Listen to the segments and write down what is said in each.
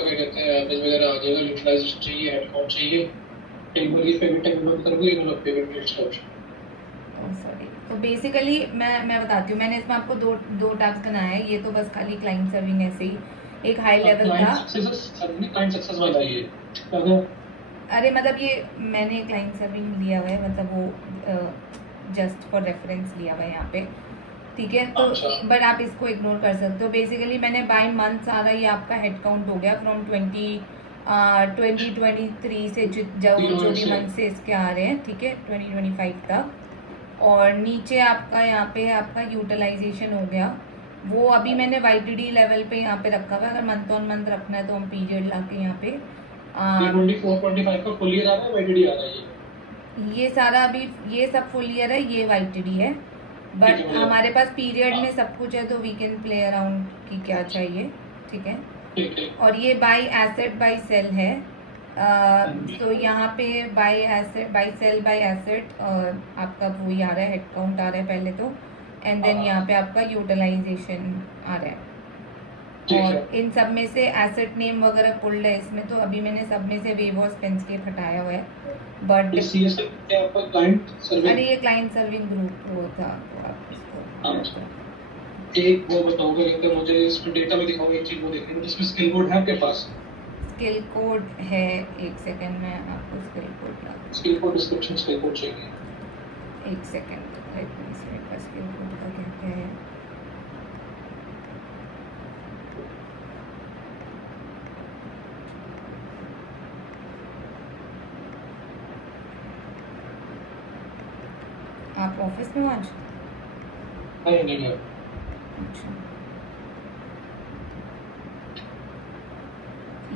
क्या कहते हैं एवरेज वगैरह आ जाएगा, यूटिलाइजेशन चाहिए, हेड काउंट चाहिए, टेम्पररी पेमेंट टाइम बंद कर दो, ये मतलब पेमेंट रेट्स का ऑप्शन। सॉरी, तो बेसिकली मैं बताती हूँ, मैंने इसमें आपको दो दो टैब्स बनाया है। ये तो बस खाली क्लाइंट सर्विंग ऐसे ही एक हाई लेवल क्लाइंट था। सक्सेस क्लाइंट सक्सेस वाला ये अगर अरे मतलब ये मैंने क्लाइंट सर्विंग लिया हुआ है, मतलब वो जस्ट फॉर रेफरेंस लिया हुआ है यहाँ पे। ठीक है, तो अच्छा बट आप इसको इग्नोर कर सकते हो। बेसिकली मैंने बाय मंथ सारा ये आपका हेड काउंट हो गया फ्रॉम 2023 से जो भी से मंथ से इसके आ रहे हैं, ठीक है, 2025 तक। और नीचे आपका यहाँ पे आपका यूटिलाइजेशन हो गया। वो अभी मैंने वाईटीडी लेवल पे यहाँ पे रखा हुआ है। अगर मंथ ऑन मंथ रखना है तो हम पीरियड ला के यहाँ पे ये 24-25 का फुल ईयर आ रहा है, वाईडीडी आ रहा है ये सारा अभी ये सब फुल ईयर है, ये वाईटीडी है। ठीक है बट भैया। हमारे पास पीरियड हाँ, में सब कुछ है, तो वी कैन प्ले अराउंड कि क्या चाहिए। ठीक है, ठीक है। और ये बाई एसेट बाई सेल है। हाँ जी। तो यहाँ पे by asset by sale by asset आपका वही आ रहा है, हेड काउंट आ रहा है पहले तो। एंड देन हाँ, यहाँ पे आपका यूटिलाइजेशन आ रहा है। ठीक है। और इन सब में से एसेट नेम वगैरह पुल्ड है इसमें, तो अभी मैंने सब में से वेव और स्पेंस के हटाया हुआ है। बट ये सीएसए है आपका क्लाइंट सर्विंग। अरे ये क्लाइंट सर्विंग ग्रुप वो था, तो आप इसको हाँ, ignore कर। एक वो बताओगे कहते मुझे इसमें डेटा में दिखाओगे, एक चीज वो देखनी है जिसमें स्किल कोड है आपके पास। स्किल कोड है, एक सेकंड में आपको स्किल कोड ला skill code description skill code चाहिए। एक सेकंड, लेट मी सी मेरे पास स्किल कोड का क्या क्या है। आप ऑफिस में हो आज? नहीं नहीं है। अच्छा,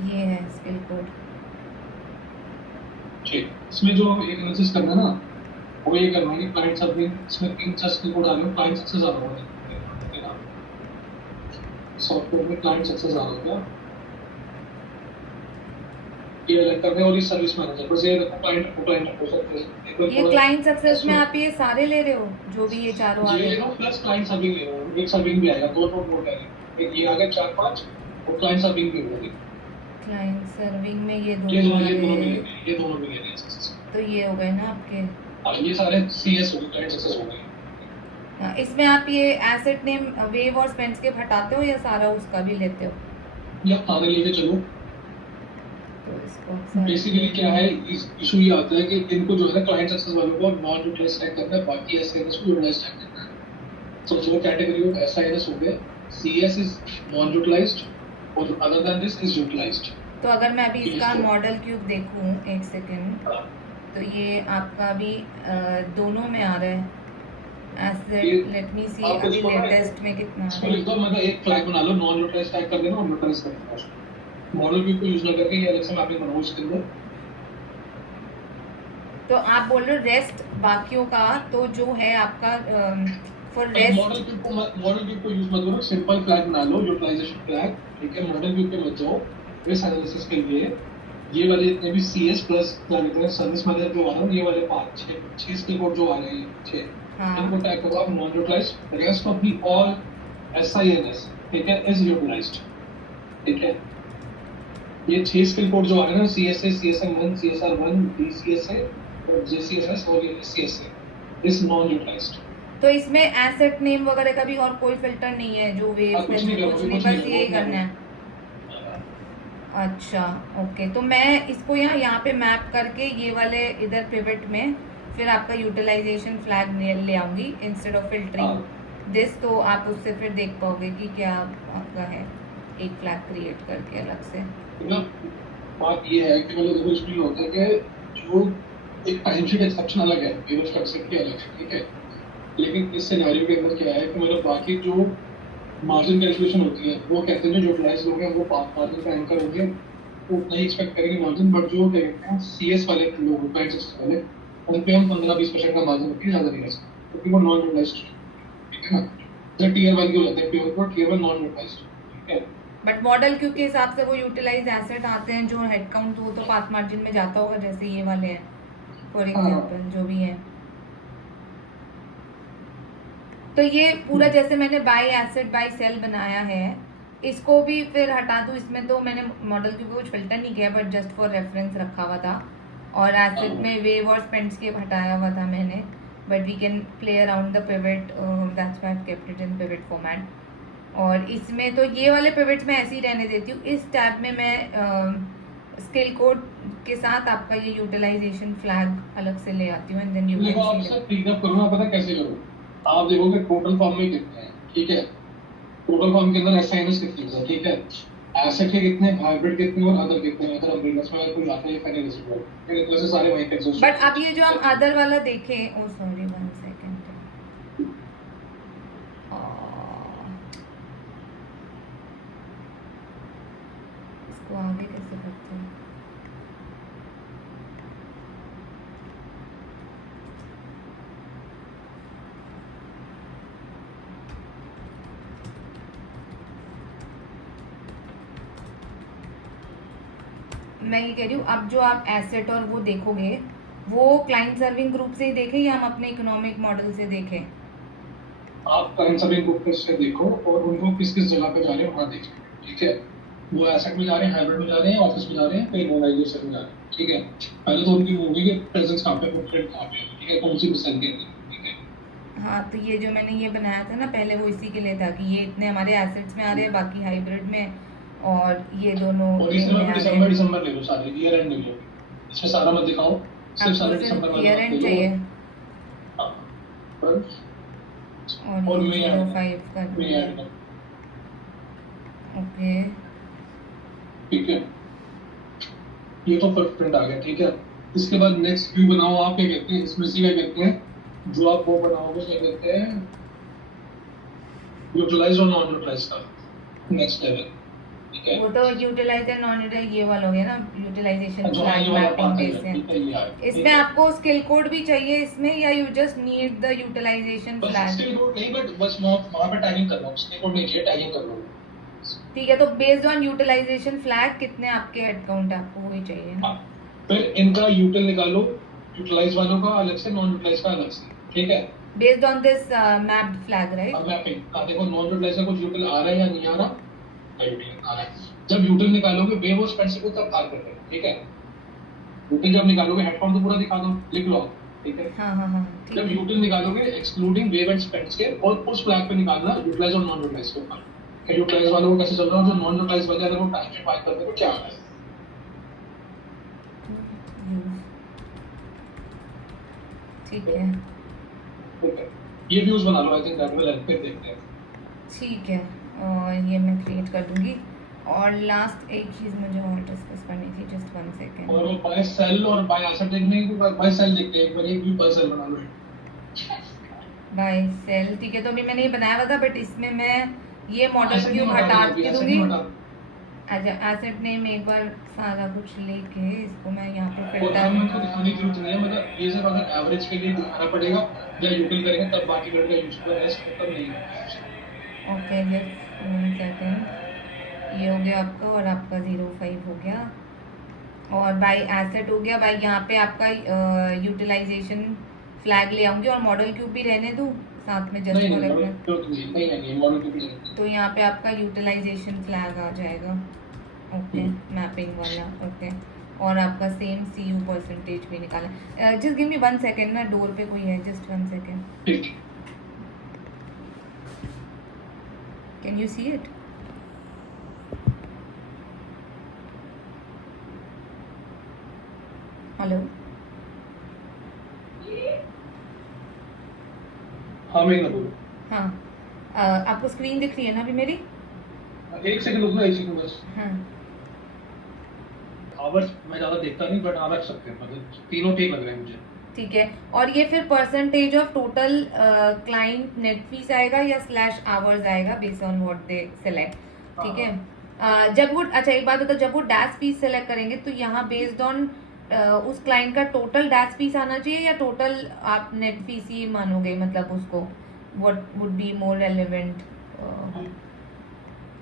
ये है स्किल कोड। ठीक, इसमें जो एक एनालिसिस करना है ना, वो ये करना है कि क्लाइंट सर्विंग इसमें 3 4 स्किल कोड आ रहे हो, क्लाइंट सक्सेस आ रहा होगा सॉफ्टवेयर में, क्लाइंट सक्सेस आ रहा होगा, ये अलग करना है। और ये सर्विस मैनेजर बस ये रखो, क्लाइंट हो सकते हैं एक बार ये थोड़ा क्लाइंट सक्सेस में इसमें आप ये सारे ले रहे हो, जो भी ये चारों आ ये रहे ले हैं? लो प्लस क्लाइंट सर्विंग ले लो, एक सर्विंग भी आएगा, दो नोट बोर्ड आएंगे, एक ये आ गया 4 5, और क्लाइंट सर्विंग भी होगी। क्लाइंट सर्विंग में ये ये दोनों दोनों आ ये रहे दोनों हैं, मिलेंगे, ये दोनों मिलेंगे सक्सेस। तो ये हो गए ना आपके। हाँ, ये सारे सीएस हो गए, क्लाइंट सक्सेस हो गए। हाँ, इसमें आप ये एसेट नेम वेव और स्पेंस के हटाते हो या सारा उसका भी लेते हो? या सारे लेके चलो। तो इसको सारे बेसिकली क्या है, इशू ये आता है कि इनको जो है ना क्लाइंट सक्सेस वालों को नॉन यूटिलाइज टैग करना है, बाकी एसआईएनएस को यूटिलाइज टैग करना है। तो जो कैटेगरी ऑफ एसआईएनएस हो गए, सीएस इज नॉन यूटिलाइज्ड और other than this is utilized. तो अगर मैं अभी इसका इसको मॉडल क्यूब देखूं, एक सेकेंड, तो ये आपका अभी दोनों में आ रहा है ये एसेट। लेट मी सी आप अभी इसको ना लेटेस्ट में कितना आ इसको रहा लिख है। दो, मतलब एक फ्लैग बना लो, नॉन यूटिलाइज टैग कर देना और यूटिलाइज कर देना उसको। मॉडल व्यू को यूज ना करके ये अलग से मैपिंग बनाओ इसके अंदर। तो आप बोल रहे हो रेस्ट बाकियों का, तो जो है आपका फॉर मतलब रेस्ट। मॉडल व्यू को यूज मत करो, सिंपल फ्लैग बना लो, यूटिलाइजेशन फ्लैग। ठीक है, मॉडल व्यू पे मत जाओ। इस एनालिसिस के लिए ये वाले जितने भी सीएस प्लस क्या कहते हैं सर्विस मैनेजर जो आ रहा है, ये वाले 5 6 स्किल कोड जो आ रहे हैं 6, हाँ, इनको टैग करो आप non utilized, rest of the all SINs, ठीक है, इज यूटिलाइज्ड। ठीक है, ये 6 स्किल कोड जो आ रहे हैं ना, सीएसए, सीएसएम1, सीएसआर1, डीसीएसए और जेसीएसएस और सीएसए, इज नॉन यूटिलाइज्ड। तो इसमें एसेट नेम वगैरह का भी और कोई फिल्टर नहीं है, जो वेव कुछ स्पेंस नहीं में कुछ करोगे, नहीं, कुछ नहीं बस यही करना है? अच्छा, ओके, तो मैं इसको यहाँ पे मैप करके ये वाले इधर पिवट में फिर आपका यूटिलाइजेशन फ्लैग ले आऊंगी इंस्टेड ऑफ हाँ, फिल्टरिंग दिस, तो आप उससे फिर देख पाओगे कि क्या आपका है, एक फ्लैग क्रिएट करके अलग से। ना बात ये है कि मतलब देखो इसमें ये होता है कि जो एक टाइम शीट एक्सेप्शन अलग है, पेमेंट स्ट्रक्चर की अलग है, ठीक है, लेकिन इस सिनेरियो के अंदर क्या है कि मतलब बाकी जो मार्जिन कैलकुलेशन होती है वो कहते हैं जो यूटिलाइज लोग हैं वो मार्जिन का एंकर होंगे, वो उतना ही एक्सपेक्ट करेंगे मार्जिन, बट जो क्या कहते हैं सीएस वाले लोग, क्लाइंट सक्सेस वाले, उन पे हम 15-20% का मार्जिन रखें, ज्यादा नहीं रख सकते क्योंकि वो नॉन यूटिलाइज्ड, ठीक है ना। जब टीयर 1 के हो जाते हैं प्योर को, टीयर 1 नॉन यूटिलाइज्ड, ठीक है। बट मॉडल क्यू के हिसाब से वो यूटिलाइज एसेट आते हैं जो हेड काउंट, वो तो पाथ मार्जिन में जाता होगा, जैसे ये वाले हैं फॉर हाँ, एग्जाम्पल जो भी है। तो ये पूरा जैसे मैंने बाय एसेट बाय सेल बनाया है, इसको भी फिर हटा दूँ, इसमें तो मैंने मॉडल क्यूब कुछ फिल्टर नहीं किया बट जस्ट फॉर रेफरेंस रखा हुआ था, और एसिड हाँ में वेव और स्पेंड्सकेप हटाया हुआ था मैंने, but we can play around the pivot, that's why I kept it in pivot format. और इसमें तो ये वाले पिवट्स मैं ऐसे ही रहने देती हूँ। इस टैब में मैं स्किल कोड के साथ आपका ये यूटिलाइजेशन फ्लैग अलग से ले आती हूँ, एंड देन यू देखो, आप कैन सी। सब क्लीन अप करो ना, पता है कैसे करो? आप देखोगे टोटल फॉर्म में कितने हैं, ठीक है? टोटल फॉर्म के अंदर एसआईएनएस कितने हैं, ठीक है? एसिड के कितने, हाइब्रिड कितने और अदर कितने हैं, अगर अम्ब्रेलास में कोई आता है फाइनल रिजल्ट, फिर इतने से सारे वहीं पे एग्जॉस्ट बट होते अब ये जो हम हैं। अदर वाला देखें, ओ सॉरी 1 सेकेंड, इसको आगे कैसे करते हैं? मैं ये कह रही हूँ, अब जो आप एसेट और वो देखोगे, वो क्लाइंट सर्विंग ग्रुप से ही देखें या हम अपने इकोनॉमिक मॉडल से देखें? आप करंट सर्विंग ग्रुप से देखो और उनको किस किस जगह पे जा रहे हैं वहां देखिए, ठीक है? वो एसेट में जा रहे हैं, हाइब्रिड में जा रहे हैं, ऑफिस में जा रहे हैं, कहीं मोबाइलाइजेशन में जा रहे हैं, ठीक है? पहले तो उनकी मूवी के प्रेजेंस कहाँ पे, फुटप्रिंट कहाँ पे है, ठीक है? कौन सी परसेंट के अंदर, ठीक है? हाँ, तो ये जो मैंने ये बनाया था ना पहले, वो इसी के लिए था कि ये इतने हमारे एसेट्स में आ रहे हैं, बाकी हाइब्रिड में, और ये दोनों और ये इसमें में भी आ रहे दिसंबर हैं। दिसंबर ले लो, सारे ईयर एंड ले लो, इसमें सारा मत दिखाओ, सिर्फ आपको सारे सिर्फ दिसंबर वाले ईयर मत ले एंड लो। चाहिए, हाँ, और और ये मई ऐड करो, 05 कर मई दूँगी। ऐड करो, ओके, ठीक है? ये तो फुटप्रिंट आ गया, ठीक है? इसके बाद नेक्स्ट व्यू बनाओ आप, क्या कहते हैं इसमें से, क्या कहते हैं जो आप वो बनाओगे, क्या कहते हैं यूटिलाइज और नॉन यूटिलाइज का नेक्स्ट लेवल, ठीक है? वो तो यूटिलाइज एंड नॉन यूटिलाइज ये वाला हो गया ना, यूटिलाइजेशन जो हाँ फ्लैग ये वाला मैपिंग पार्ट है, बेस है। ठीक है? ये आ गया, इसमें ठीक है? आपको स्किल कोड भी चाहिए इसमें, या you just need the utilization बस फ्लैग? स्किल कोड नहीं, बट बस वहाँ पे टैगिंग कर लो, स्किल कोड नहीं चाहिए, टैगिंग कर लो। ठीक है, तो बेस्ड ऑन यूटिलाइजेशन फ्लैग कितने आपके हेड काउंट है, आपको वही चाहिए ना? हाँ, फिर इनका यूटिल निकालो, यूटिलाइज वालों का अलग से, नॉन यूटिलाइज का अलग से, ठीक है? Based on this mapped flag, right? अब मैपिंग का देखो, नॉन यूटिलाइज का कुछ यूटिल आ रहा है या नहीं आ रहा, यूटिल आ रहा है। जब यूटिल निकालोगे वेव और स्पेंड को तब बात करते हैं, ठीक है? यूटिल जब निकालोगे हेडकाउंट तो पूरा दिखा दो, लिख लो, ठीक है? हाँ हाँ हाँ, ठीक जब है। यूटिल निकालोगे एक्सक्लूडिंग वेव एंड स्पेंड के, और उस फ्लैग पे निकालना यूटिलाइज और नॉन यूटिलाइज के ऊपर। यूटिलाइज वालों को कैसे चल रहा है, जो नॉन यूटिलाइज वाले अगर वो टाइम पे बात करते हैं तो क्या आ रहा है, ठीक है, ठीक है? ये व्यूज बना लो, I think that will help, देखते हैं। ठीक है, और ये मैं क्रिएट कर दूंगी। और लास्ट एक चीज़ मुझे और डिस्कस करनी थी, जस्ट 1 सेकेंड। और वो बाय सेल और बाय एसेट देखने की, बाय सेल देखते हैं एक बार, एक व्यू बाय सेल बना लो। बाय सेल, ठीक है, तो अभी मैंने ये बनाया हुआ था, बट इसमें मैं ये मॉडल एसेट क्यूब नहीं हटा हटा के एसेट दूंगी। नहीं हटा। अच्छा, एसेट नेम एक बार सारा कुछ लेके इसको मैं यहाँ पे और फिल्टर हमें में। को दिखाने की जरूरत नहीं है, मतलब ये सिर्फ अगर एवरेज के लिए दिखाना पड़ेगा या यूटिल करेंगे तब बाकी लोग का यूज करेंगे, रेस्ट तब नहीं है। Okay, just 1 second. ये हो गया आपका, और आपका 05 हो गया, और बाय एसेट हो गया। बाय यहाँ पे आपका यूटिलाइजेशन फ्लैग ले आऊंगी, और मॉडल क्यूब भी रहने दूँ साथ में, जस्ट नहीं फॉर नहीं मॉडल रेफरेंस। तो नहीं नहीं मॉडल तो नहीं। तो यहाँ पे आपका यूटिलाइजेशन फ्लैग आ जाएगा। ओके, मैपिंग वाला, ओके। और आपका सेम CU परसेंटेज भी निकाला। जस्ट गिव मी 1 सेकेंड ना, डोर पे कोई है, जस्ट 1 सेकेंड। ठीक। Can you see it? Hello? हाँ मैं ना बोलूँ, हाँ, आपको स्क्रीन दिख रही है ना अभी मेरी? एक सेकंड रुकना, एक सेकंड बस। हाँ, आवर्स मैं ज्यादा देखता नहीं, बट हाँ रख सकते हैं, मतलब तीनों ठीक लग रहे हैं मुझे। ठीक है। और ये फिर percentage of total client net fees आएगा या स्लैश आवर्स आएगा, based on what they select, ठीक है? जब वो, अच्छा एक बात होता, जब वो डैश फीस सेलेक्ट करेंगे तो यहाँ बेस्ड ऑन उस क्लाइंट का टोटल डैश फीस आना चाहिए, या टोटल आप नेट फीस ही मानोगे, मतलब उसको what would be more relevant?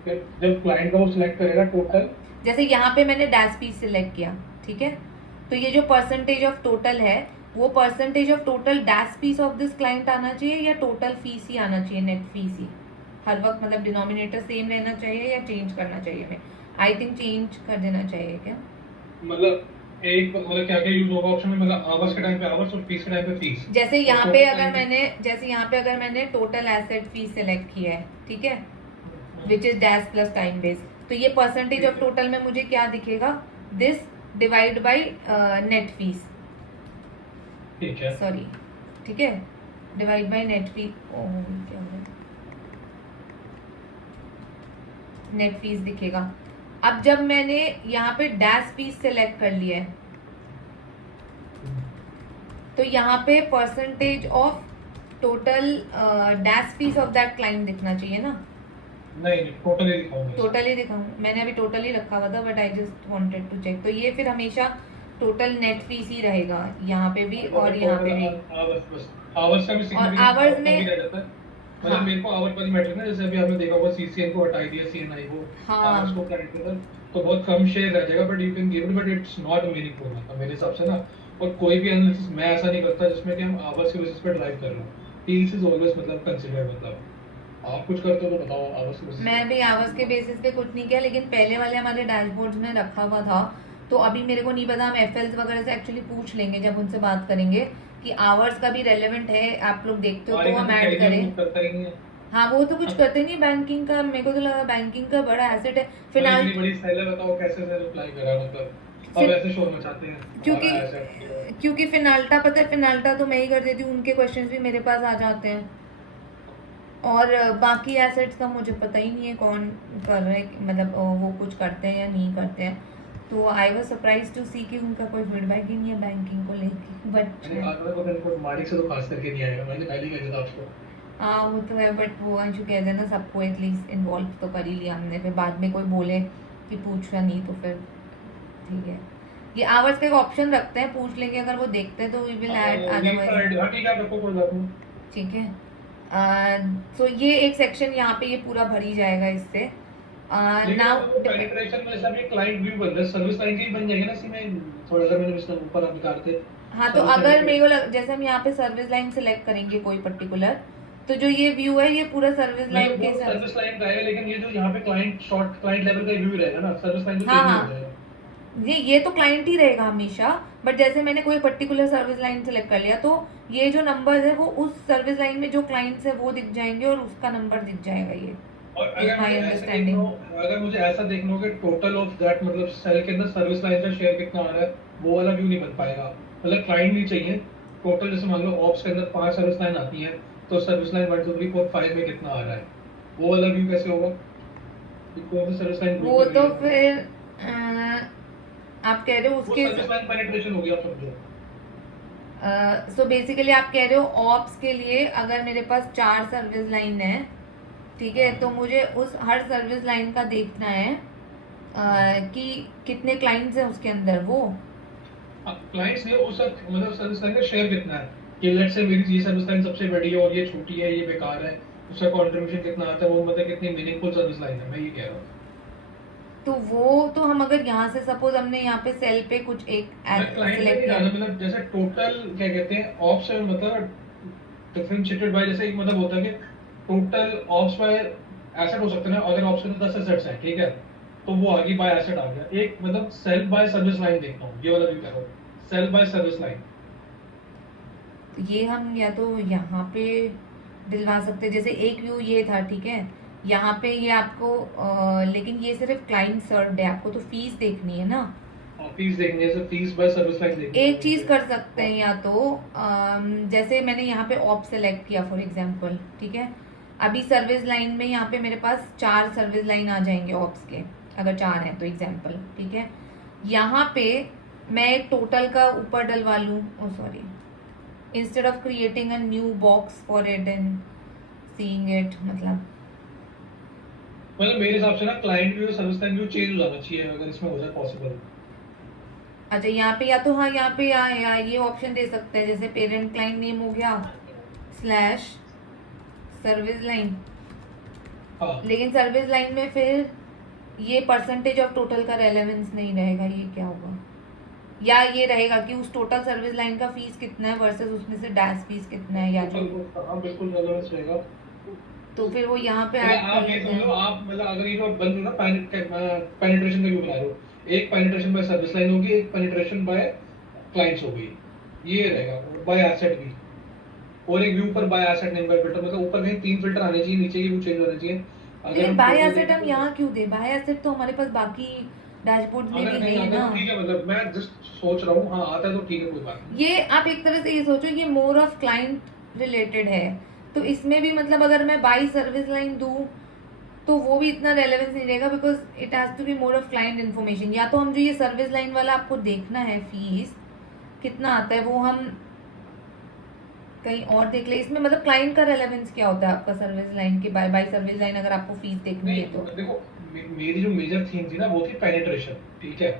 जब क्लाइंट का वो सिलेक्ट करेगा टोटल, जैसे यहाँ पे मैंने डैश फीस सिलेक्ट किया, ठीक है, तो ये जो परसेंटेज ऑफ टोटल है, वो percentage of total dash fees of this client आना चाहिए, या टोटल फीस ही आना चाहिए, नेट फीस ही? हर वक्त मतलब डिनोमिनेटर सेम रहना चाहिए या चेंज करना चाहिए? मैं आई थिंक चेंज कर देना चाहिए क्या? मतलब एक मतलब क्या क्या यूज होगा ऑप्शन में, मतलब आवर्स के टाइम पे आवर्स और फीस के टाइम पे फीस। जैसे और यहाँ पे टोटल अगर टाइम मैंने जैसे यहाँ पे अगर मैंने टोटल एसेट फीस सेलेक्ट किया है, ठीक है, पे which is dash plus time base, तो ये परसेंटेज ऑफ टोटल में मुझे क्या दिखेगा? This divide by net fees, ठीक है। सॉरी, ठीक है, डिवाइड बाई नेट फीस, क्या हो गया, नेट फीस दिखेगा। अब जब मैंने यहाँ पे डैश फीस सेलेक्ट कर लिया है, तो यहाँ पे percentage of total dash fees of that client दिखना चाहिए ना? नहीं टोटल ही दिखाऊंगा। टोटल ही दिखाऊं? मैंने अभी टोटल ही रखा हुआ था, but I just wanted to check. तो ये फिर हमेशा टोटल नेट फीस ही रहेगा यहाँ पे भी और यहाँ पे भी। आवर्स बस, आवर्स का भी और सिग्निफिकेंस आवर्स बहुत कम ही में, रह जाता है। मतलब हाँ मेरे को आवर पर ही मैटर ना, जैसे अभी आपने देखा होगा सीसीएन को हटा दिया, सीएनआई को आवर्स को हाँ क्या रहता था, तो बहुत कम शेयर रह जाएगा, but you can give it, but it's not meaningful मतलब मेरे हिसाब से ना। और कोई भी एनालिसिस मैं ऐसा नहीं करता जिसमें कि हम आवर्स के बेसिस पे ड्राइव कर रहे हो। पीस इज ऑलवेज मतलब कंसीडर, मतलब आप कुछ करते हो तो बताओ आवर्स के बेसिस मैं भी पे। आवर्स के बेसिस पे कुछ नहीं किया, लेकिन पहले वाले हमारे डैशबोर्ड्स में रखा हुआ था। तो अभी मेरे को नहीं पता, हम एफएल्स वगैरह से एक्चुअली पूछ लेंगे जब उनसे बात करेंगे कि आवर्स का भी रेलेवेंट है, आप लोग देखते हो हमारे तो यहाँ हम तो ऐड कहीं भी करें। कुछ करता ही नहीं है। हाँ वो तो कुछ अब करते नहीं बैंकिंग का, मेरे को तो लगा बैंकिंग का बड़ा एसेट है मतलब फिलहाल। इतनी बड़ी सेल है, बताओ कैसे से रिप्लाई करा, मतलब अब फिर ऐसे शोर मचाते हैं क्योंकि हमारा ऐसा है। क्योंकि फिनाल्टा, पता है फिनाल्टा तो मैं ही कर देती हूँ, उनके क्वेश्चंस भी मेरे पास आ जाते हैं। और बाकी एसेट्स का मुझे पता ही नहीं है कौन कर रहा है, मतलब वो कुछ करते हैं या नहीं करते हैं। तो आई वाज सरप्राइज टू सी कि उनका कोई फीडबैक ही नहीं है बैंकिंग को लेके, बट मैंने कहा था पता नहीं मालिक से तो खास करके नहीं आएगा, मैंने पहले ही कह दिया था आपको। हाँ वो तो है, बट वो अंशु कहते हैं ना, सबको एटलीस्ट इन्वॉल्व तो कर ही लिया हमने, फिर बाद में कोई बोले कि पूछा नहीं तो फिर ठीक है। ये आवर्स का एक ऑप्शन रखते हैं, पूछ लेंगे अगर वो देखते हैं तो वी विल ऐड, वीक पर अदरवाइज हाँ ठीक है, आप रखो कोई बात नहीं। ठीक है। तो ये एक सेक्शन यहाँ पे ये पूरा भर ही जाएगा इससे। लेकिन नाउ अब वो पेनिट्रेशन में जैसा भी क्लाइंट व्यू बन रहा है, सर्विस लाइन के ही बन जाएंगे ना इसी में, थोड़ा सा मैंने इसमें ऊपर आप निकालते हाँ, तो सर्विस लाइन अगर के। मेरे को जैसे हम यहाँ पे सर्विस लाइन सेलेक्ट करेंगे कोई पर्टिकुलर, तो जो ये व्यू है ये पूरा सर्विस लाइन मतलब के वो तो हिसाब से। सर्विस लाइन का है, लेकिन ये जो यहाँ पे क्लाइंट शॉर्ट क्लाइंट लेवल का व्यू रहेगा ना, सर्विस लाइन तो हाँ सेम ही हो हाँ, जाएगा। ये तो क्लाइंट ही रहेगा हमेशा, बट जैसे मैंने कोई पर्टिकुलर सर्विस लाइन सेलेक्ट कर लिया, तो ये जो नंबर है वो उस सर्विस लाइन में जो क्लाइंट्स है वो दिख जाएंगे और उसका नंबर दिख जाएगा, ये और इज अगर माई मुझे ऐसे देखना अंडरस्टैंडिंग। हो, अगर मुझे ऐसा देखना हो कि टोटल ऑफ दैट मतलब सेल के अंदर सर्विस लाइन का शेयर कितना आ रहा है, वो वाला व्यू नहीं बन पाएगा। मतलब क्लाइंट नहीं चाहिए, टोटल जैसे मान लो ऑप्स के अंदर 5 सर्विस लाइन आती हैं, तो सर्विस लाइन 1 2 3 4 5 में कितना आ रहा है, वो वाला व्यू कैसे होगा कि कौन सी सर्विस लाइन ग्रो वो कर रही तो है मतलब। फिर आप कह रहे हो वो उसके, सर्विस लाइन पेनिट्रेशन हो गया, आप समझो। सो बेसिकली आप कह रहे हो ऑप्स के लिए अगर मेरे पास 4 सर्विस लाइन है, ठीक है, तो मुझे उस हर सर्विस लाइन का देखना है कि कितने क्लाइंट्स हैं उसके अंदर वो। क्लाइंट्स ने उस मतलब सर्विस लाइन का शेयर कितना है, कि लेट्स से मेरी ये सर्विस लाइन सबसे बड़ी है और ये छोटी है, ये बेकार है, उसका कंट्रीब्यूशन कितना आता है, वो मतलब कितनी मीनिंगफुल सर्विस लाइन है, मैं ये कह रहा हूँ। तो वो तो हम अगर यहाँ से सपोज हमने यहाँ पे सेल पे कुछ एक मैं क्लाइंट पे सिलेक्ट नहीं किया, जाना, मतलब जैसे टोटल क्या कहते हैं ऑप्स है, मतलब डिफरेंशिएटेड बाय, जैसे एक मतलब होता है कि टोटल ऑप्स बाय एसेट हो सकते हैं ना, अगर ऑप्स के अंदर 10 एसेट्स हैं ठीक है, तो वो आगे बाय एसेट आ गया, एक मतलब सेल बाय सर्विस लाइन देखता हूँ, ये वाला व्यू कह रहा हूँ, सेल बाय सर्विस लाइन। तो ये हम या तो यहाँ पे दिलवा सकते हैं, जैसे एक व्यू ये था, ठीक है, यहाँ पे ये आपको लेकिन ये सिर्फ क्लाइंट सर्व्ड है, आपको तो फीस देखनी है ना। फीस देखनी है, फीस बाय सर्विस लाइन देखनी है एक चीज मुझे। कर सकते हैं या तो जैसे मैंने यहाँ पे ऑप सेलेक्ट किया फॉर एग्जांपल, ठीक है, अभी सर्विस लाइन में यहाँ पे मेरे पास 4 सर्विस लाइन आ जाएंगे ऑप्स के, अगर 4 हैं तो एग्जांपल, ठीक है। यहाँ पे मैं एक टोटल का ऊपर डलवा लूँ, oh sorry, instead of creating a new box for it and seeing it, मतलब मेरे हिसाब से ना client view service line view change हो जाना चाहिए, अगर इसमें हो जाए पॉसिबल। अच्छा यहाँ पे या तो हाँ यहाँ पे या ये ऑप्शन दे सकते हैं, जैसे पेरेंट क्लाइंट नेम हो गया स्लैश सर्विस लाइन, हाँ लेकिन सर्विस लाइन में फिर ये परसेंटेज ऑफ टोटल का रेलेवेंस नहीं रहेगा, ये क्या होगा, या ये रहेगा कि उस टोटल सर्विस लाइन का फीस कितना है वर्सेस उसमें से डैश फीस कितना है, या जो हाँ बिल्कुल रेलेवेंस रहेगा। तो फिर वो यहाँ पे मतलब ऐड कर आप ये लेते समझ लो, हैं। आप मतलब अगर ये जो बन लो ना पेनिट्रेशन का क्यों बना रहे हो, एक पेनिट्रेशन बाय सर्विस लाइन होगी, एक पेनिट्रेशन बाय क्लाइंट्स होगी, ये रहेगा बाय एसेट भी। और एक व्यू पर बाय एसेट नहीं बाय फिल्टर, मतलब ऊपर कहीं 3 फिल्टर आने चाहिए, नीचे की व्यू चेंज होने चाहिए। अगर लेकिन हम बाय टोटल एसेट देखें हम तो यहाँ क्यों दे, बाय एसेट तो हमारे पास बाकी डैशबोर्ड में अगर भी है नहीं ही आता ना। तो ठीक है, मतलब मैं जस्ट सोच रहा हूँ, हाँ आता है तो ठीक है, कोई बात नहीं। ये आप एक तरह से ये सोचो, ये मोर ऑफ क्लाइंट रिलेटेड है, तो इसमें भी मतलब अगर मैं बाई सर्विस लाइन दूँ तो वो भी इतना रेलेवेंस नहीं रहेगा, because it has to be more of client information. या तो हम जो ये सर्विस लाइन वाला आपको देखना है फीस कितना आता है, वो हम कहीं और देख ले। इसमें मतलब क्लाइंट का रेलेवेंस क्या होता है आपका सर्विस लाइन की, बाय बाय सर्विस लाइन अगर आपको फीस देखनी है तो। नहीं देखो, मेरी जो मेजर थीम थी ना वो थी पेनिट्रेशन, ठीक है।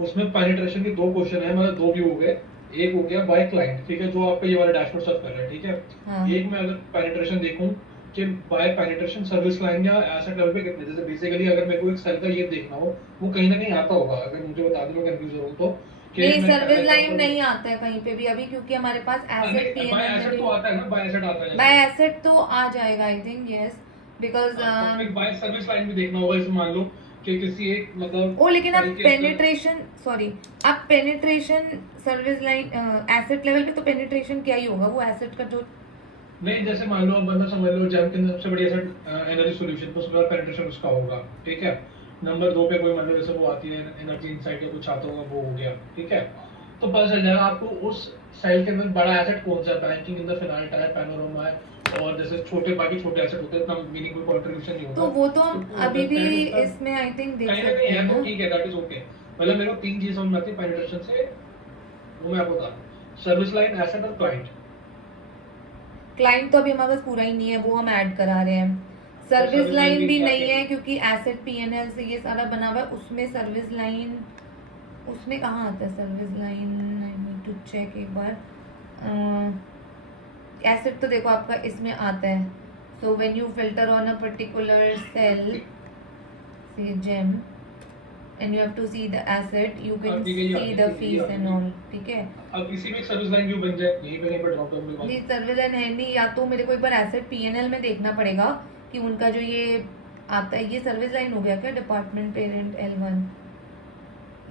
उसमें पेनिट्रेशन के 2 क्वेश्चन है, मतलब 2 व्यू हो गए। एक हो गया बाय क्लाइंट, ठीक है, जो आपका ये वाला डैशबोर्ड सर्व कर रहा है, ठीक है। हाँ एक मैं अगर पेनिट्रेशन देखूं कि बाय पेनिट्रेशन सर्विस लाइन या एसेट लेवल पे कितने, जैसे बेसिकली अगर मेरे को एक सेल का ये देखना हो, वो कहीं ना कहीं आता होगा, अगर मुझे बता दो मैं कंफ्यूज हूं तो, कि नहीं, मैं सर्विस लाइन एग्जांपल, नहीं आता है कहीं पे भी अभी, क्योंकि हमारे पास एसेट नहीं बाय पीएनएल में एसेट भी। तो आता है ना, बाय एसेट आता है बाय जैसे। एसेट तो आ जाएगा आई थिंक, यस, बिकॉज हाँ, तो फिर बाय सर्विस लाइन भी देखना होगा, इसमें मान लो कि किसी एक मतलब ओ, लेकिन आप सेल के अंदर। पेनिट्रेशन, सॉरी, आप penetration service line asset level पे तो पेनिट्रेशन क्या ही होगा, वो एसेट का जो। नहीं, जैसे मान लो आप बंदा समझ लो, जैम के अंदर सबसे बड़ी एसेट एनर्जी सॉल्यूशन, तो उसके बाद पेनिट्रेशन उसका होगा, ठीक है। नंबर 2 पे कोई मान लो जैसे वो आती है एनर्जी इनसाइट या कुछ आता होगा, वो हो गया, ठीक है। तो पता चल जाएगा आपको उस सेल के अंदर बड़ा एसेट कौन सा है, बैंकिंग इन द फिनाइट है, पैनोरमा है, और जैसे छोटे बाकी छोटे एसेट होते हैं, इतना मीनिंगफुल कंट्रीब्यूशन नहीं तो होता। वो तो तो हम वो अभी भी मतलब इसमें आई थिंक देख कहीं ना कहीं सकते हैं है तो ना। ठीक है, दैट इज ओके। मतलब मेरे को 3 चीज समझ में आती है पेनिट्रेशन से, वो मैं आपको बता रहा हूँ, सर्विस लाइन, एसेट और क्लाइंट। क्लाइंट तो अभी हमारे पास पूरा ही नहीं है, वो हम ऐड करा रहे हैं। और सर्विस सर्विस लाइन लाइन भी भी नहीं नहीं आती है अभी। क्योंकि एसेट पीएनएल से ये सारा बना हुआ है, उसमें सर्विस लाइन, उसमें कहाँ आता है service line, I need to check एक बार। एसेट तो देखो आपका इसमें आता है, so when you filter on a particular cell, say gem, and you have to see the asset, you can हाँ ठीक है, ये आ सी गई द थी, ये आ फीस एंड गई। ऑल, ठीक है। अब इसी में एक सर्विस लाइन क्यों बन जाए, यहीं पे कहीं पर ड्रॉप डाउन में नहीं, बात। सर्विस लाइन है नहीं, या तो मेरे को एक बार एसेट पीएनएल में देखना पड़ेगा कि उनका जो ये आता है, ये सर्विस लाइन हो गया क्या, डिपार्टमेंट पेरेंट L1,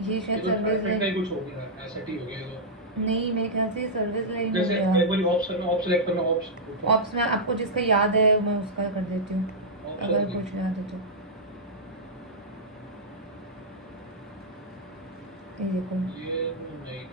ये ये शायद तो सर्विस डिपार्टमेंट का ही लाइन। कुछ हो गया, एसेट ही हो गया ये तो। नहीं, मेरे ख्याल से सर्विस लाइन हो जैसे गया। एक बार ऑप्स करना, ऑप्स सेलेक्ट करना, ऑप्स रुको, ऑप्स में आपको जिसका याद है मैं उसका कर देती हूँ, ऑप्स अगर होगी। कुछ याद है तो। ये देखो, ये नहीं,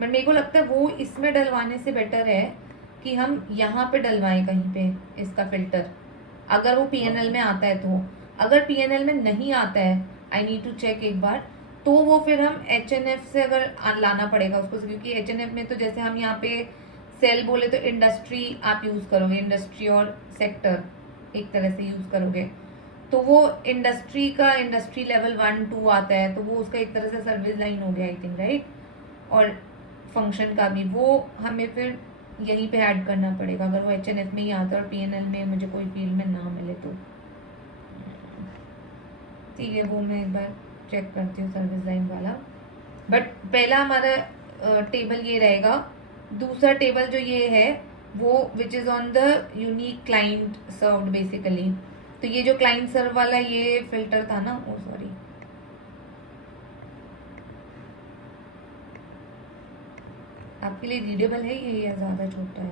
बट मेरे को लगता है वो इसमें डलवाने से बेटर है कि हम यहाँ पे डलवाएं कहीं पे इसका फिल्टर, अगर वो पीएनएल में आता है तो। अगर पीएनएल में नहीं आता है, आई नीड टू चेक एक बार, तो वो फिर हम एचएनएफ से अगर लाना पड़ेगा उसको, क्योंकि एचएनएफ में तो जैसे हम यहाँ पे सेल बोले तो इंडस्ट्री आप यूज़ करोगे, इंडस्ट्री और सेक्टर एक तरह से यूज़ करोगे, तो वो इंडस्ट्री का इंडस्ट्री लेवल 1 2 आता है, तो वो उसका एक तरह से सर्विस लाइन हो गया आई थिंक, राइट। और फंक्शन का भी वो हमें फिर यहीं पे ऐड करना पड़ेगा, अगर वो एचएनएफ में ही आता है और पीएनएल में मुझे कोई फील्ड में ना मिले तो। ठीक है, वो मैं एक बार चेक करती हूँ सर्विस लाइन वाला। बट पहला हमारा टेबल ये रहेगा, दूसरा टेबल जो ये है वो which is on the unique client served basically. तो ये जो क्लाइंट सर्व वाला ये फिल्टर था ना, ओ सॉरी, आपके लिए रीडेबल है ये या ज़्यादा छोटा है?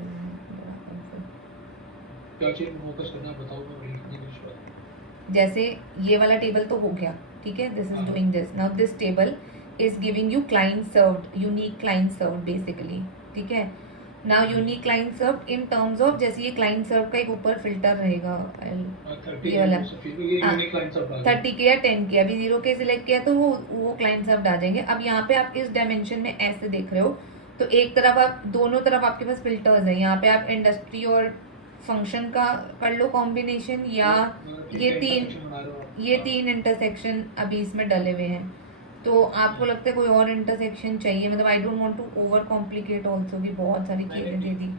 क्या चीज फोकस करना है बताओ, मैं लिखने की शुरुआत। जैसे ये वाला टेबल तो हो गया, ठीक है, दिस इज हाँ doing this, now this table is giving you client served, unique client served basically, ठीक है। Now unique client served in terms of, जैसे ये क्लाइंट सर्व का एक ऊपर फिल्टर रहेगा, ये 30 वाला, है, फिर ये हाँ, यूनिक क्लाइंट सब आ गया। 30 के या 10 के, अभी 0 के सिलेक्ट किया तो वो क्लाइंट सर्व्ड आ जाएंगे। अब यहाँ पे आप इस डायमेंशन में ऐसे देख रहे हो, तो एक तरफ आप, दोनों तरफ आपके पास फिल्टर्स हैं, यहाँ पे आप इंडस्ट्री और फंक्शन का कर लो कॉम्बिनेशन, या ये तीन, इंटरसेक्शन बना रहे हो आप। ये हाँ। 3 इंटरसेक्शन अभी इसमें डले हुए हैं। तो आपको लगता है कोई और इंटरसेक्शन चाहिए, मतलब I don't want to over complicate also, कि बहुत सारी नहीं चीज़ें नहीं दे दी।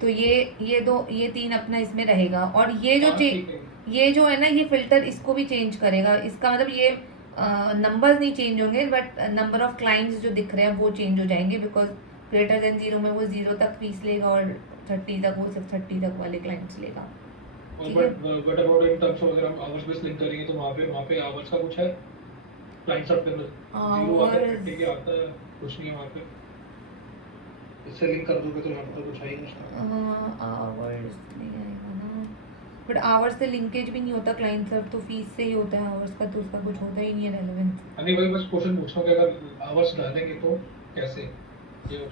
तो ये 3 अपना इसमें रहेगा, और ये जो हाँ ठीक है। ये जो है ना ये फिल्टर इसको भी चेंज करेगा, इसका मतलब ये नंबर्स नहीं चेंज होंगे बट नंबर ऑफ क्लाइंट्स जो दिख रहे हैं वो चेंज हो जाएंगे, बिकॉज ग्रेटर देन 0 में वो 0 तक फीस लेगा और 30 तक वो सिर्फ 30 तक वाले क्लाइंट्स लेगा। ठीक है, but about in terms of अगर हम आवर्स बेस लिंक करेंगे तो वहाँ पे आवर्स का कुछ है क्लाइंट सब के अंदर 0 आता है, 30 के आता है, कुछ नहीं है वहाँ पे। इससे लिंक कर दोगे तो यहाँ पर कुछ है ही नहीं। आवर्स नहीं आएगा ना, बट आवर्स से लिंकेज भी नहीं होता क्लाइंट सर्व, तो फीस से ही होता है आवर्स का, तो उसका कुछ होता ही नहीं है रेलेवेंस। नहीं भाई बस क्वेश्चन पूछ रहा हूँ कि अगर आवर्स डालेंगे तो कैसे,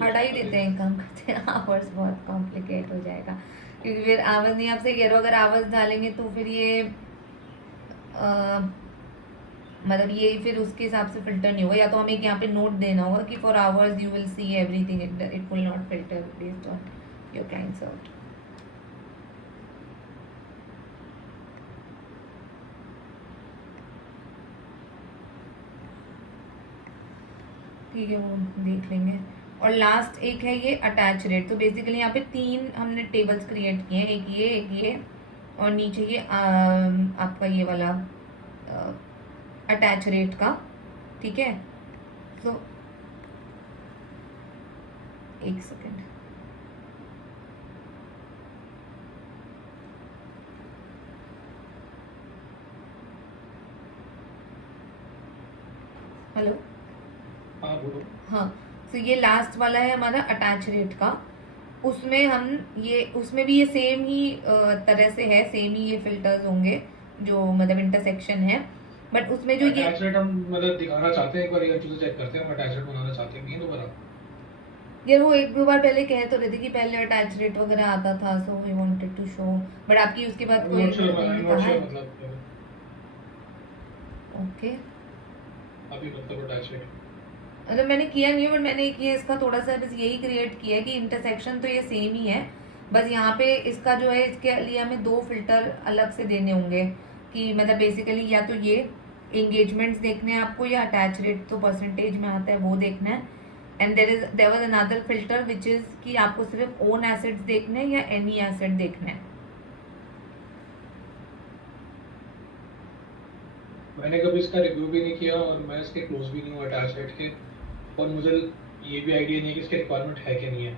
हटा ही देते हैं, काम करते हैं, आवर्स बहुत कॉम्प्लिकेट हो जाएगा, क्योंकि फिर आवर्स नहीं, आपसे कह रहा हूँ अगर आवर्स डालेंगे तो फिर ये मतलब ये फिर उसके हिसाब से फिल्टर नहीं होगा, या तो हमें एक यहाँ पे नोट देना होगा कि for hours you will see everything, it will not filter based on your client serve. ठीक है, वो देख लेंगे। और लास्ट एक है ये अटैच रेट, तो बेसिकली यहाँ पे 3 हमने टेबल्स क्रिएट किए हैं, एक ये और नीचे ये आपका ये वाला अटैच रेट का। ठीक है, तो एक सेकेंड, हेलो, हाँ बोलो। हाँ, तो ये लास्ट वाला है हमारा अटैच रेट का, उसमें हम ये उसमें भी ये सेम ही तरह से है, सेम ही ये फिल्टर्स होंगे जो मतलब इंटरसेक्शन है, बट उसमें जो ये अटैच रेट हम मतलब दिखाना चाहते हैं, एक बार ये चीज़ चेक करते हैं, हम अटैच रेट बनाना चाहते हैं नहीं दोबारा। यार वो एक दो बार पहले कह तो रहे थे कि पहले अटैच रेट वगैरह आता था, so we wanted to show, but आपकी उसके बाद कोई कहा है? मतलब ओके, अभी मतलब अटैच रेट मतलब मैंने किया नहीं है, बट मैंने किया इसका थोड़ा सा बस यही क्रिएट किया है कि इंटरसेक्शन तो ये सेम ही है, बस यहाँ पे इसका जो है इसके लिए हमें 2 फिल्टर अलग से देने होंगे, कि मतलब बेसिकली या तो ये एंगेजमेंट्स देखने हैं आपको, या अटैच रेट तो परसेंटेज में आता है वो देखना है, and there was another filter which is कि आपको सिर्फ ओन एसेट्स देखने हैं या एनी एसेट देखना है। मैंने कभी इसका रिव्यू भी नहीं किया और मैं इसके क्लोज भी नहीं हूँ अटैच रेट के, और मुझे ये भी आइडिया नहीं है कि इसके रिक्वायरमेंट है कि नहीं है,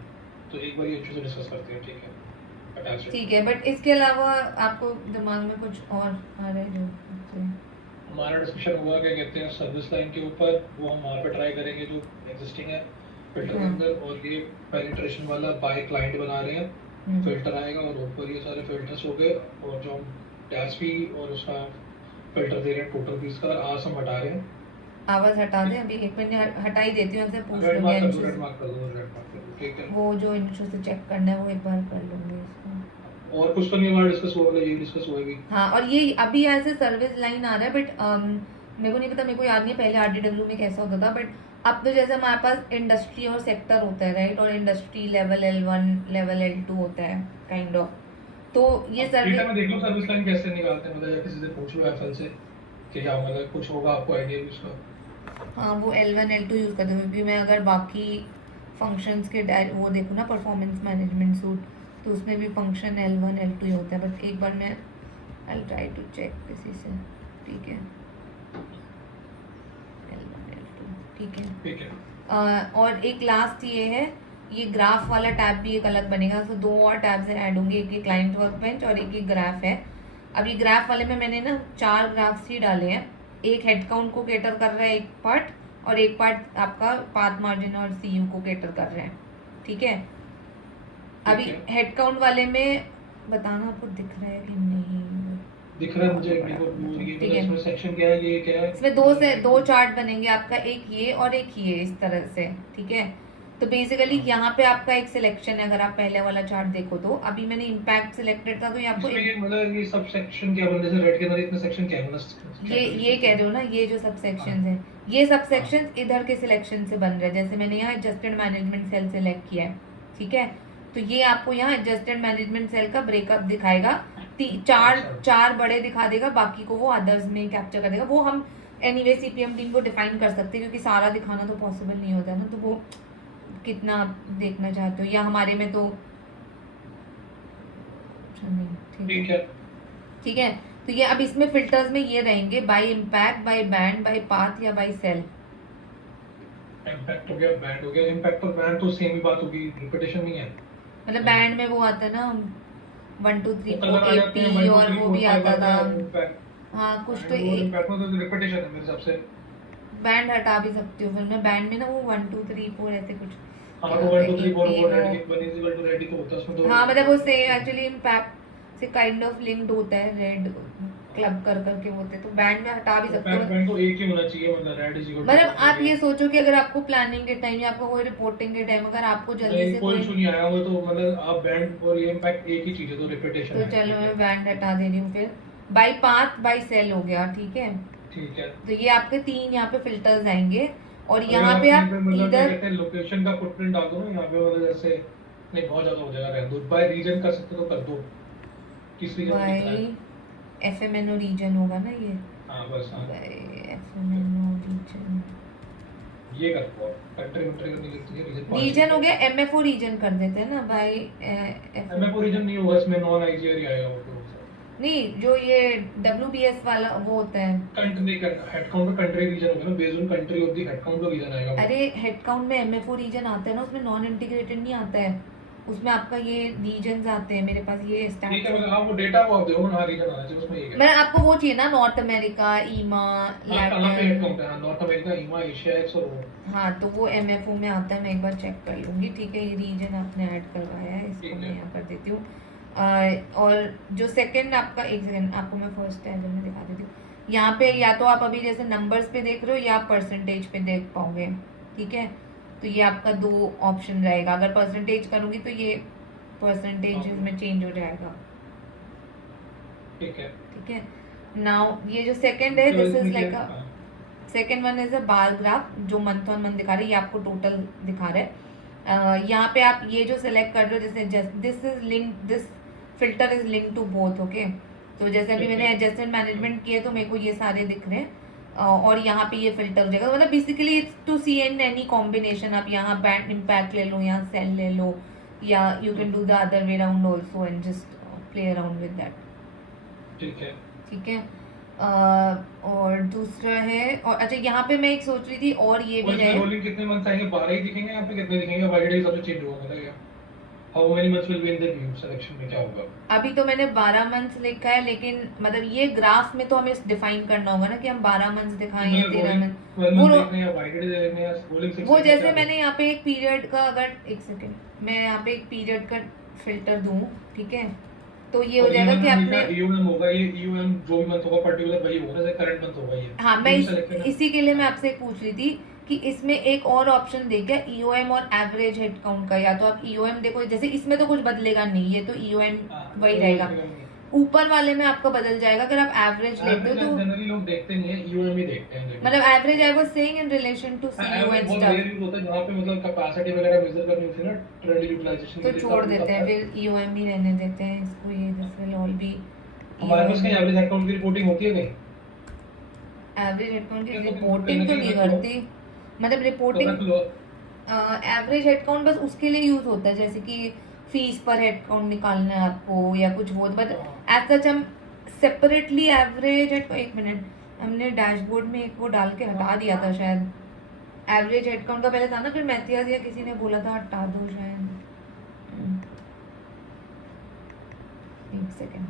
तो एक बार ये अच्छे से डिस्कस करते हैं। ठीक है, अटैच रेट ठीक है, बट इसके अलावा आपको दिमाग में कुछ और आ रहा है जो हमारा डिस्कशन हुआ क्या कहते हैं सर्विस लाइन के ऊपर, वो हम वहाँ पे ट्राई करेंगे जो एग्जिस्टिंग है फिल्टर के अंदर, और ये पेनिट्रेशन वाला बाय क्लाइंट बना रहे हैं फिल्टर आएगा, और ऊपर ये सारे फिल्टर्स हो गए, और जो हम टैक्स फी और उसका फिल्टर दे रहे हैं टोटल फीस का, आज हम हटा रहे हैं। आवाज हटा दें, अभी एक मिनट हटा ही देती हूँ, आपसे पूछ रेड लूंगी मार्क कर दो, अंशु रेड मार्क कर दो, रेड मार्क कर दो, ठीक है। वो जो इंशु से चेक करना है वो एक बार कर लूंगी इसको। और कुछ तो नहीं हमारा डिस्कस हुआ, यही डिस्कस हुआ भी। हाँ, और ये अभी ऐसे सर्विस लाइन आ रहा है, बट मेरे को नहीं पता, मेरे को याद नहीं है पहले आरटीडब्ल्यू में कैसा होता था, बट अब तो जैसे हमारे पास इंडस्ट्री और सेक्टर होता है राइट, और industry level L1 level L2 होता है काइंड ऑफ, तो ये सर्विस में देख लो सर्विस लाइन कैसे निकालते हैं, मतलब किसी से पूछ लो एफएल से कि क्या मतलब कुछ होगा आपको आइडिया भी उसका। हाँ, वो L1 L2 यूज़ करते हैं, क्योंकि मैं अगर बाकी फंक्शंस के वो देखूँ ना परफॉर्मेंस मैनेजमेंट सूट, तो उसमें भी फंक्शन L1 L2 ही होता है, बट एक बार मैं आई ट्राई टू चेक किसी से। ठीक है, L1 L2 ठीक है, ठीक है। और एक लास्ट ये है, ये ग्राफ वाला टैब भी एक अलग बनेगा, तो 2 और टैब्स ऐड होंगे, एक क्लाइंट वर्क बेंच और एक ग्राफ है। अभी ग्राफ वाले में मैंने ना 4 ग्राफ्स ही डाले हैं, एक हेड काउंट को कैटर कर रहा है एक पार्ट, और एक पार्ट आपका पाथ मार्जिन और सीयू को कैटर कर रहे हैं। ठीक है, अभी हेड काउंट वाले में बताना आपको दिख रहा है कि नहीं दिख रहा है मुझे, ठीक है, इसमें सेक्शन क्या है, ये क्या है, इसमें 2 चार्ट बनेंगे आपका, एक ये और एक ये इस तरह से। ठीक है, तो बेसिकली यहाँ पे आपका एक सिलेक्शन है, अगर आप पहले वाला चार्ट देखो तो अभी मैंने इम्पैक्ट सिलेक्टेड था, तो ये आपको ये मतलब ये सब सेक्शन क्या बन जैसे रेड के अंदर इतने सेक्शन क्या है, ये कह रहे हो ना, ये जो सब सेक्शन है, ये सब सेक्शन इधर के सिलेक्शन से बन रहे हैं, जैसे मैंने यहाँ एडजस्टेड मैनेजमेंट सेल सेलेक्ट किया है। ठीक है, तो ये आपको यहाँ एडजस्टेड मैनेजमेंट सेल का ब्रेकअप दिखाएगा, चार बड़े दिखा देगा, बाकी को वो अदर्स में कैप्चर कर देगा। वो हम एनीवे सीपीएम टीम को डिफाइन कर सकते हैं, क्योंकि सारा दिखाना तो पॉसिबल नहीं होता ना, तो वो कितना देखना चाहते हो, या हमारे में तो नहीं। ठीक है, तो ये अब इसमें फिल्टर्स में ये रहेंगे by impact, by band, by path या बाय सेल। इम्पैक्ट हो गया, बैंड हो गया। इम्पैक्ट और बैंड तो सेम ही बात होगी, रिपीटेशन नहीं है। मतलब बैंड में वो आता है ना 1 2 3 कलर 4 आ ए जाते पी, हैं 1 2 और 3 वो 4 भी 5 आता आते था। हैं इम्पैक्ट। हाँ कुछ तो और इम्पैक्ट में तो रिपीटेशन है मेरे हिसाब से। बैंड हटा भी सकती हूँ फिर मैं, बैंड में ना वो 1 2 3 4 ऐसे कुछ हाँ क्या तो होता 1 है 2 3 4 AP वो वो। Red 1 is equal to red तो होता है उसमें तो। हाँ मतलब वो से एक्चुअली इम्पैक्ट से काइंड ऑफ लिंक्ड होता है, रेड क्लब कर करके होते, तो बैंड में हटा भी सकते हो। इम्पैक्ट बैंड तो एक ही होना चाहिए, मतलब रेड इज इक्वल टू। मतलब आप ये सोचो कि अगर आपको प्लानिंग के टाइम या आपको कोई रिपोर्टिंग के टाइम अगर आपको जल्दी नहीं से कोई कोई, इशू नहीं आया वो तो, मतलब आप बैंड और ये इम्पैक्ट एक ही चीज है तो रिपीटेशन तो है। चलो मैं बैंड हटा दे रही हूँ फिर। बाई पाथ बाई सेल हो गया, ठीक है। ठीक है। तो ये आपके 3 यहाँ पे फिल्टर्स आएंगे और अगर यहाँ आप पे कहीं आप पे मतलब क्या इधर कहते हैं लोकेशन का फुटप्रिंट डाल दो ना यहाँ पे, मतलब जैसे नहीं बहुत ज्यादा हो जाएगा, रहने दो। बाय रीजन कर सकते तो कर दो, किस रीजन में दिख रहा है। बाई FMNO रीजन होगा ना ये, हाँ बस हाँ बाई FMNO रीजन। ये कर दो। कंट्री कंट्री करने के लिए रीजन हो गया, MFO रीजन कर देते हैं ना बाई एमएफओ रीजन नहीं होगा इसमें, नॉन आईजीआर ही आएगा वो तो। नहीं, जो ये WBS वाला वो होता है। कंट्री का हेड काउंट कंट्री रीजन होगा ना, based on country of the head count का रीजन आएगा वो। अरे हेड काउंट में MFO रीजन आता है ना, उसमें नॉन इंटीग्रेटेड नहीं आता है, उसमें आपका ये रीजन्स आते हैं। मेरे पास ये ठीक है, स्टैट्स, मतलब आप वो डेटा को आप देखो ना, हाँ रीजन आना चाहिए उसमें, ये मैं आपको वो चाहिए ना, नॉर्थ अमेरिका, ईमा, हाँ कहाँ पे हेड लैटिन। काउंट है, नॉर्थ अमेरिका, ईमा, एशिया एक्स और वो। हाँ तो वो MFO में आता है, मैं एक बार चेक कर लूँगी, ठीक है। ये रीजन आपने ऐड करवाया है, इसको ठीक मैं है। यहाँ कर देती हूँ। और जो सेकंड आपका, एक सेकंड आपको मैं फर्स्ट टेबल में दिखा देती हूँ। यहाँ पे या तो आप अभी जैसे नंबर्स पे देख रहे हो या परसेंटेज पे देख पाओगे, ठीक है। तो ये आपका 2 ऑप्शन रहेगा, अगर परसेंटेज करूँगी तो ये परसेंटेज में चेंज हो जाएगा, ठीक है। ठीक है। नाउ ये जो सेकंड है, दिस इज लाइक अ हाँ। Second one is a bar graph, जो मंथ ऑन मंथ दिखा रहा है, ये आपको टोटल दिखा रहा है। यहाँ पे आप ये जो सिलेक्ट कर रहे हो, जैसे this is link, this filter is link to both, okay. तो जैसे अभी मैंने एडजस्टमेंट मैनेजमेंट किया तो मेरे को ये सारे दिख रहे हैं, और यहाँ पे ये फिल्टर हो जाएगा। मतलब basically it's to see in any combination, आप यहाँ बैंड इम्पैक्ट ले लो, यहाँ सेल ले लो, या you can do the other way round also and just play around with that, ठीक है। ठीक है। और दूसरा है, और अच्छा यहाँ पे मैं एक सोच रही थी और ये भी रहे, रोलिंग कितने मंथ्स आएंगे, 12 ही दिखेंगे यहाँ पे, कितने दिखेंगे वाइड हिसाब से चेंज होगा मतलब क्या, how many months will be in the view selection में क्या होगा। अभी तो मैंने 12 मंथ्स लिखा है, लेकिन मतलब ये ग्राफ में तो हमें डिफाइन करना होगा ना कि हम 12 मंथ्स दिखाएं या 13 मंथ। वो देखने या वाइड देखने या रोलिंग वो जैसे मैंने यहाँ पे एक पीरियड का, अगर एक सेकेंड मैं यहाँ पे एक पीरियड का फिल्टर दूँ, ठीक है, तो ये हो जाएगा कि अपने ईओएम होगा, ये ईओएम जो भी मंथ होगा पर्टिकुलर वही होगा, जैसे करंट मंथ होगा ये। हाँ मैं इसी के लिए मैं आपसे पूछ रही थी कि इसमें एक और ऑप्शन दे क्या, ईओएम और एवरेज हेड काउंट का, या तो आप ईओएम देखो, जैसे इसमें तो कुछ बदलेगा नहीं, ये तो ईओएम वही रहेगा, ऊपर वाले में आपका बदल जाएगा। अगर आप एवरेज लेते हो तो जनरली लोग देखते नहीं है, ईओएम ही देखते हैं। मतलब average I was saying in relation to CU and बहुत रेयर यूज होता है जहाँ पे मतलब कैपेसिटी वगैरह मेजर करनी होती है ना, ट्रेंड यूटिलाइजेशन तो छोड़ देते हैं फिर, ईओएम ही रहने देते हैं इसको, ये दिस विल ऑल बी। हमारे पास कहीं एवरेज हेड काउंट की रिपोर्टिंग होती है कहीं? एवरेज हेड काउंट की रिपोर्टिंग तो नहीं करती, मतलब रिपोर्टिंग एवरेज हेड काउंट बस उसके लिए यूज होता है, जैसे कि फीस पर हेड काउंट निकालना है आपको या कुछ वो, बट एज सच हम सेपरेटली एवरेज हेड, एक मिनट, हमने डैशबोर्ड में एक वो डाल के हटा दिया था शायद, एवरेज हेड काउंट का पहले था ना, फिर मैथियास या किसी ने बोला था हटा दो शायद। एक सेकेंड,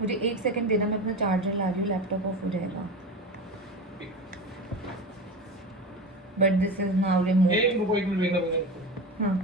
मुझे एक सेकंड देना, मैं अपना चार्जर ला रही हूँ, लैपटॉप ऑफ हो जाएगा। But this is now remove. एक मिनट, हाँ